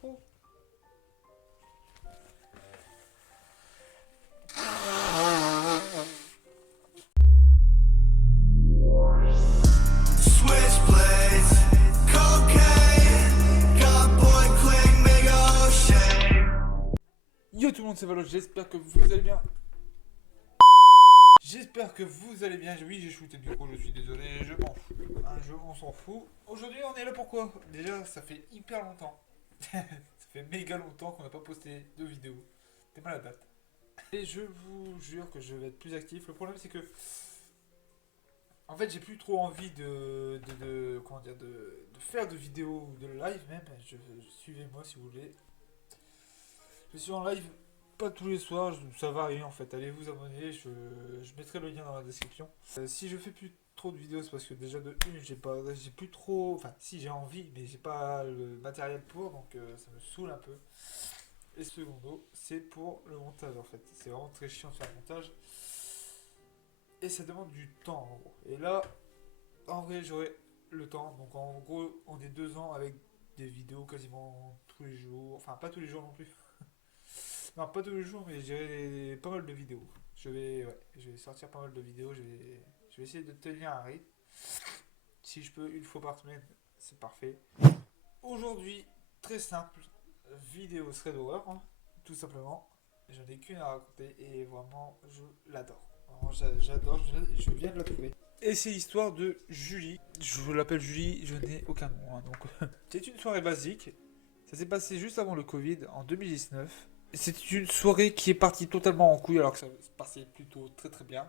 trop. Switchblades, cocaine, got boy cling, mega shame. Yo tout le monde, c'est Valo, j'espère que vous allez bien. J'espère que vous allez bien. Oui, j'ai shooté le micro, je suis désolé, je m'en fous. Un jeu, on s'en fout. Aujourd'hui, on est là pourquoi? Déjà, ça fait hyper longtemps. Ça fait méga longtemps qu'on n'a pas posté de vidéo. T'es mal à la date. Et je vous jure que je vais être plus actif. Le problème, c'est que. En fait, j'ai plus trop envie comment dire, de faire de vidéos ou de live même. Suivez-moi si vous voulez. Je suis en live pas tous les soirs, ça varie en fait. Allez vous abonner, je mettrai le lien dans la description. Si je fais plus trop de vidéos, c'est parce que déjà de une, j'ai plus trop. Enfin, si j'ai envie, mais j'ai pas le matériel pour, donc ça me saoule un peu. Et secondo, c'est pour le montage en fait. C'est vraiment très chiant de faire le montage. Et ça demande du temps en gros. Et là, en vrai, j'aurai le temps. Donc en gros, on est 2 ans avec des vidéos quasiment tous les jours. Enfin, pas tous les jours non plus. Non, pas tous les jours, mais j'ai pas mal de vidéos. Je vais sortir pas mal de vidéos. Je vais essayer de tenir un rythme. Si je peux, une fois par semaine, c'est parfait. Aujourd'hui, très simple, vidéo thread horror, hein, tout simplement. J'en ai qu'une à raconter et vraiment, je l'adore. Vraiment, j'adore, je viens de la trouver. Et c'est l'histoire de Julie. Je vous l'appelle Julie, je n'ai aucun nom. Hein, donc, c'est une soirée basique. Ça s'est passé juste avant le Covid, en 2019. C'est une soirée qui est partie totalement en couille alors que ça se passait plutôt très très bien.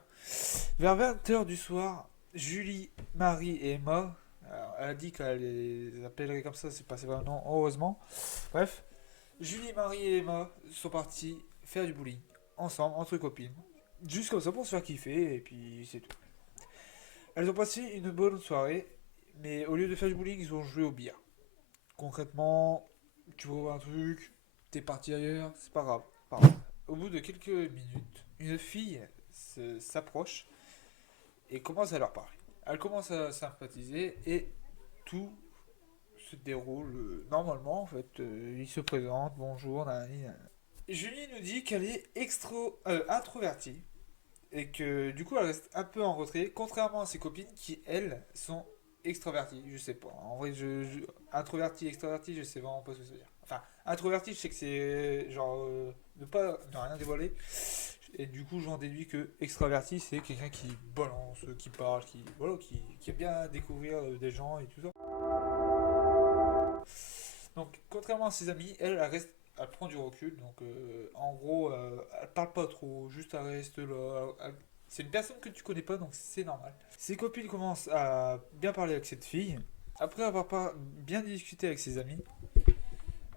Vers 20h du soir, Julie, Marie et Emma, alors, elle a dit qu'elle les appellerait comme ça, c'est passé vraiment heureusement. Bref, Julie, Marie et Emma sont partis faire du bowling ensemble, entre copines. Juste comme ça pour se faire kiffer et puis c'est tout. Elles ont passé une bonne soirée, mais au lieu de faire du bowling, ils ont joué au billard. Concrètement, tu vois un truc, t'es parti ailleurs, c'est pas grave. Pas grave. Au bout de quelques minutes, une fille s'approche et commence à leur parler. Elle commence à sympathiser et tout se déroule normalement en fait. Il se présente, bonjour, nanani, nanana. Julie nous dit qu'elle est introvertie et que du coup elle reste un peu en retrait, contrairement à ses copines qui elles sont extraverties. Je sais pas. En vrai, introverti, extraverti, je sais vraiment pas ce que ça veut dire. Enfin, introverti, je sais que c'est genre ne rien dévoiler. Et du coup, j'en déduis que extraverti, c'est quelqu'un qui balance, qui parle, qui aime bien découvrir des gens et tout ça. Donc, contrairement à ses amis, elle prend du recul. Donc, en gros, elle parle pas trop, juste elle reste là. C'est une personne que tu connais pas, donc c'est normal. Ses copines commencent à bien parler avec cette fille. Après avoir bien discuté avec ses amis,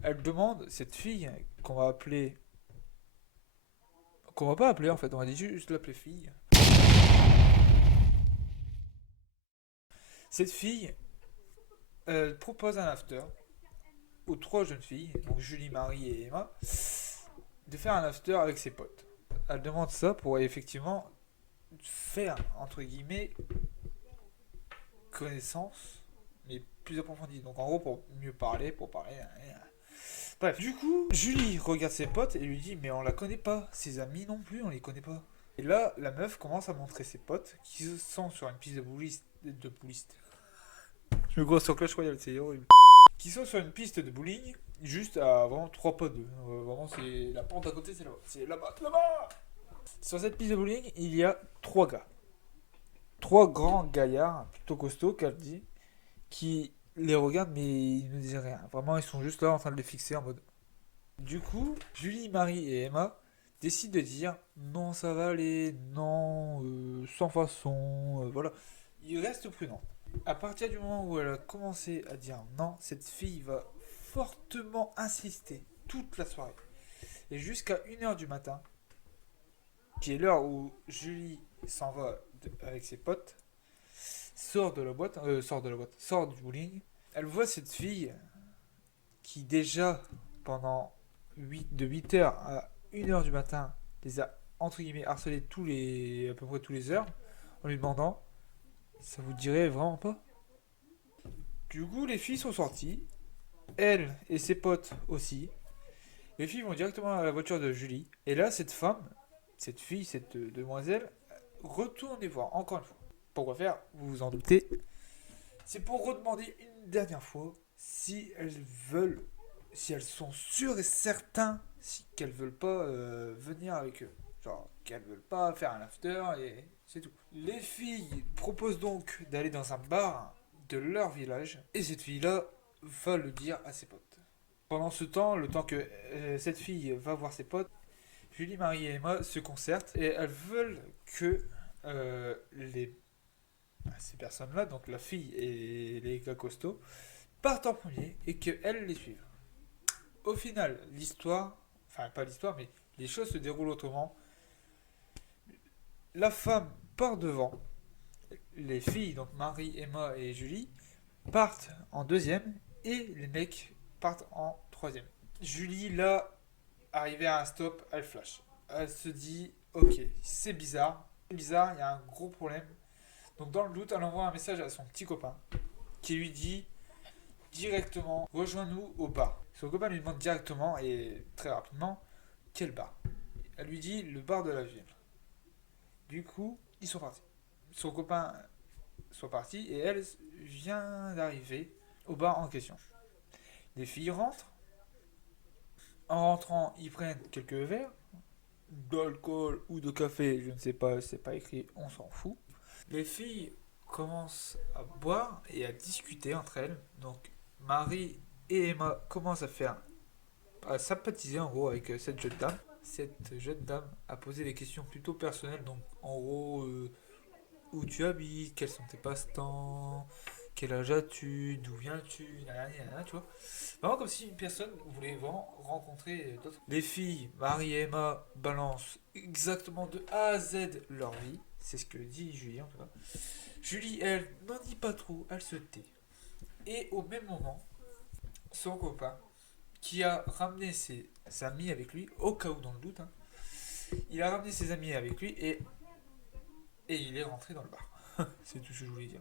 elle demande cette fille qu'on va pas appeler en fait, on va juste l'appeler fille. Cette fille, elle propose un after aux 3 jeunes filles, donc Julie, Marie et Emma, de faire un after avec ses potes. Elle demande ça pour effectivement faire, entre guillemets, connaissance, mais plus approfondie. Donc en gros, pour mieux parler, pour parler. Bref, du coup, Julie regarde ses potes et lui dit mais on la connaît pas, ses amis non plus, on les connaît pas. Et là, la meuf commence à montrer ses potes qui sont sur une piste de bouliste. Je me grosse sur Clash Royale, c'est horrible. Qui sont sur une piste de bowling, juste à vraiment 3 pas d'eux. Vraiment, c'est la pente à côté, c'est là-bas. C'est là-bas, là-bas. Sur cette piste de bowling, il y a 3 gars. 3 grands gaillards, plutôt costauds, qu'elle dit, qui les regardent mais ils ne disent rien. Vraiment, ils sont juste là en train de les fixer en mode. Du coup, Julie, Marie et Emma décident de dire non, ça va aller, non, sans façon, voilà. Ils restent prudents. À partir du moment où elle a commencé à dire non, cette fille va fortement insister toute la soirée. Et jusqu'à 1h du matin, qui est l'heure où Julie s'en va avec ses potes, sort du bowling. Elle voit cette fille qui déjà pendant de 8h à 1h du matin les a entre guillemets harcelés à peu près tous les heures en lui demandant ça vous dirait vraiment pas. Du coup les filles sont sorties elle et ses potes aussi. Les filles vont directement à la voiture de Julie. Et là, cette femme, cette fille, cette demoiselle, retourne les voir encore une fois. Pourquoi faire? Vous vous en doutez. C'est pour redemander une dernière fois si elles veulent, si elles sont sûres et certaines qu'elles veulent pas venir avec eux. Genre, qu'elles veulent pas faire un after et c'est tout. Les filles proposent donc d'aller dans un bar de leur village et cette fille-là va le dire à ses potes. Pendant ce temps, le temps que cette fille va voir ses potes, Julie, Marie et Emma se concertent et elles veulent que ces personnes-là, donc la fille et les gars costauds, partent en premier et qu'elles les suivent. Au final, l'histoire, enfin pas l'histoire, mais les choses se déroulent autrement. La femme part devant, les filles, donc Marie, Emma et Julie, partent en deuxième et les mecs partent en troisième. Julie, là, arrivée à un stop, elle flash. Elle se dit, ok, c'est bizarre, il y a un gros problème. Donc dans le doute, elle envoie un message à son petit copain qui lui dit directement, rejoins-nous au bar. Son copain lui demande directement et très rapidement, quel bar? Elle lui dit, le bar de la ville. Du coup, ils sont partis. Son copain sont partis et elle vient d'arriver au bar en question. Les filles rentrent. En rentrant, ils prennent quelques verres d'alcool ou de café, je ne sais pas, c'est pas écrit, on s'en fout. Les filles commencent à boire et à discuter entre elles. Donc Marie et Emma commencent à sympathiser en gros avec cette jeune dame. Cette jeune dame a posé des questions plutôt personnelles, donc en gros où tu habites, quels sont tes passe-temps, quel âge as-tu, d'où viens-tu, tu vois. Vraiment comme si une personne voulait vraiment rencontrer d'autres. Les filles, Marie et Emma, balancent exactement de A à Z leur vie. C'est ce que dit Julie en tout cas. Julie, elle, n'en dit pas trop, elle se tait. Et au même moment, son copain, qui a ramené ses amis avec lui, au cas où dans le doute, hein, il a ramené ses amis avec lui et il est rentré dans le bar. C'est tout ce que je voulais dire.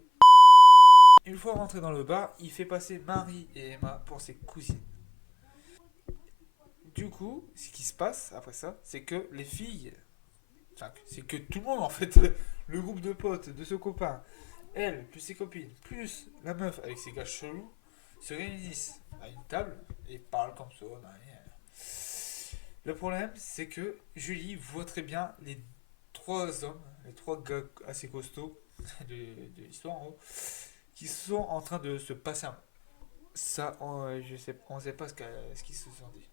Une fois rentré dans le bar, il fait passer Marie et Emma pour ses cousines. Du coup, ce qui se passe après ça, c'est que les filles, enfin, c'est que tout le monde en fait, le groupe de potes de ce copain, elle, plus ses copines, plus la meuf avec ses gars chelous, se réunissent à une table et parlent comme ça. Le problème, c'est que Julie voit très bien les trois hommes, les trois gars assez costauds de l'histoire en gros, qui sont en train de se passer un. Ça, on ne sait pas ce qu'ils se sont dit.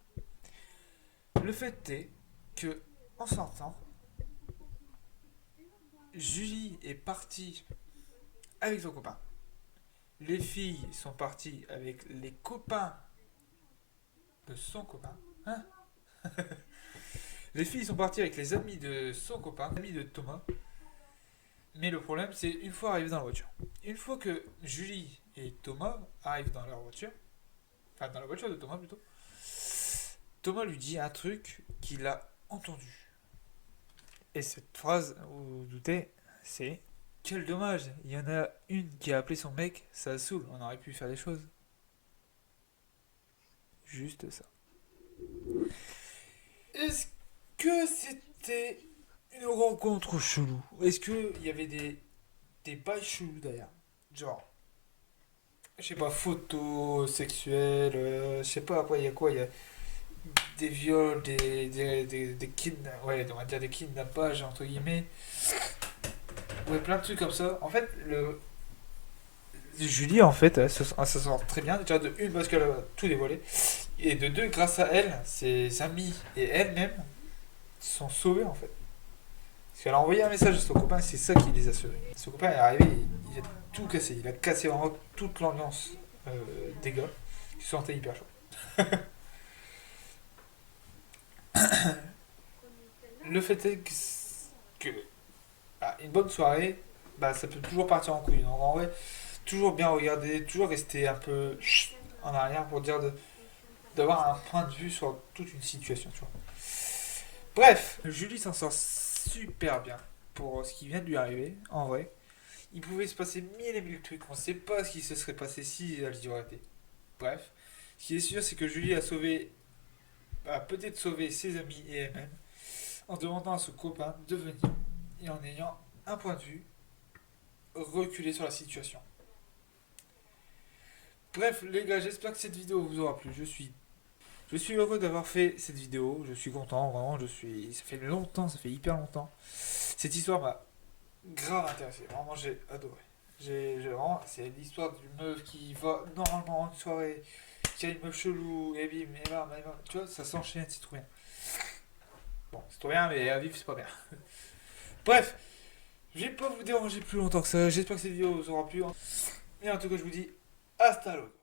Le fait est que, en sortant, Julie est partie avec son copain. Les filles sont parties avec les copains de son copain. Hein? Les filles sont parties avec les amis de son copain, amis de Thomas. Mais le problème, c'est une fois arrivés dans la voiture. Une fois que Julie et Thomas arrivent dans leur voiture, enfin dans la voiture de Thomas plutôt, Thomas lui dit un truc qu'il a entendu. Et cette phrase, vous vous doutez, c'est quel dommage, il y en a une qui a appelé son mec, ça saoule, on aurait pu faire des choses. Juste ça. Est-ce que c'était une rencontre chelou? Est-ce qu'il y avait des bails chelous derrière? Genre, je sais pas, photos sexuelles, je sais pas, après il y a quoi? Il y a des viols, ouais, on va dire des kidnappages, entre guillemets. Ouais, plein de trucs comme ça. En fait, Julie, en fait, elle se sent très bien. Déjà, de une, parce qu'elle a tout dévoilé. Et de deux, grâce à elle, ses amis et elle-même sont sauvés, en fait. Parce qu'elle a envoyé un message à son copain, c'est ça qui les a sauvés. Son copain est arrivé, il a tout cassé. Il a cassé vraiment toute l'ambiance des gars qui se sentaient hyper chauds. Le fait est que une bonne soirée, bah, ça peut toujours partir en couille. Donc, en vrai, toujours bien regarder, toujours rester un peu en arrière pour dire d'avoir un point de vue sur toute une situation, tu vois. Bref, Julie s'en sort super bien pour ce qui vient de lui arriver, en vrai. Il pouvait se passer mille et mille trucs, on sait pas ce qui se serait passé si elle y aurait été. Bref, Ce qui est sûr, c'est que Julie a peut-être sauvé ses amis et elle-même en demandant à son copain de venir et en ayant un point de vue reculé sur la situation. Bref, les gars, j'espère que cette vidéo vous aura plu. Je suis heureux d'avoir fait cette vidéo. Je suis content, vraiment. Ça fait longtemps, ça fait hyper longtemps. Cette histoire m'a grave intéressé. Vraiment, j'ai adoré. Vraiment, c'est l'histoire d'une meuf qui va normalement en une soirée, qui a une meuf chelou, et bim, et bam. Tu vois, ça s'enchaîne, c'est trop bien. Bon, c'est trop bien, mais à vivre, c'est pas bien. Bref, je vais pas vous déranger plus longtemps que ça. J'espère que cette vidéo vous aura plu. Et en tout cas, je vous dis hasta luego.